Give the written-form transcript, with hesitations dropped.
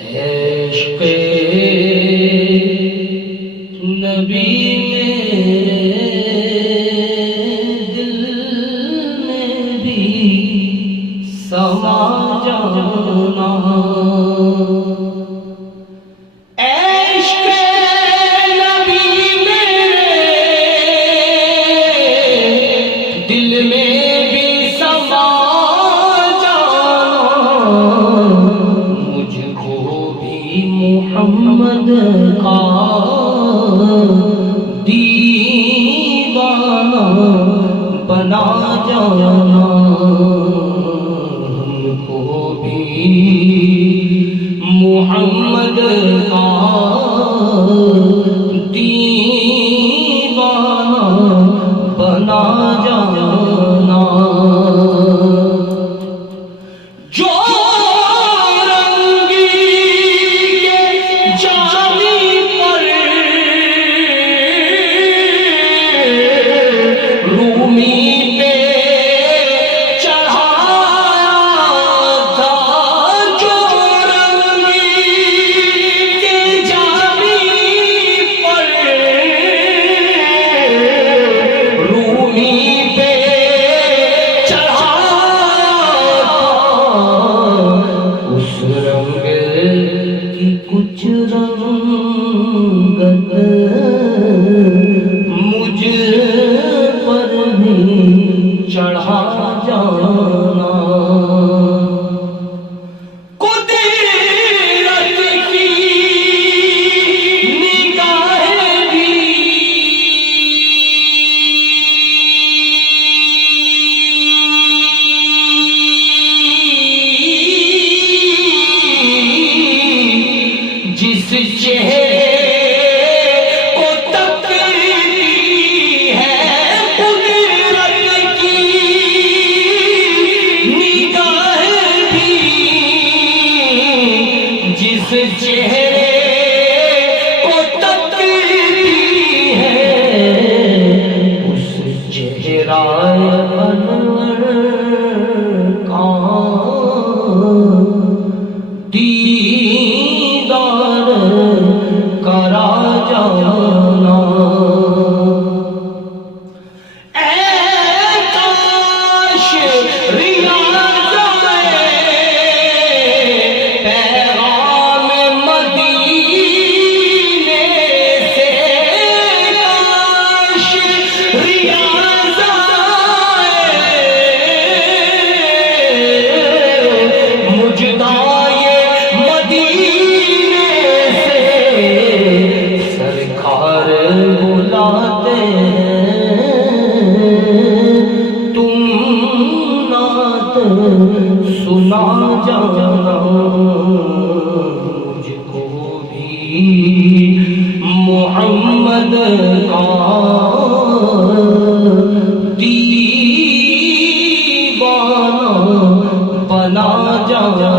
عشق نبی میں دل میں بھی سما جانا، عشق نبی میں دل میں بھی سما جانا، مجھ کو بھی محمد کا دیوانہ بنا جانا، ہم کو بھی محمد کا دیوانہ بنا جانا، جو کچھ رنگت مجھ پر بھی چڑھا جانا، قدرت کی نگاہ بھی جس چہرے کو تکتی ہے، قدرت کی نگاہ بھی جس چہرے کو تکتی ہے، اس چہرہ انور کا کرا جانا، اے کاش ریاض پیغام مدینے سے، کاش ریاض مجدائے مدینے سے سرکار بلاتے تم نعت سنا جانا، مجھ کو بھی محمد کا دیوانہ بنا جانا۔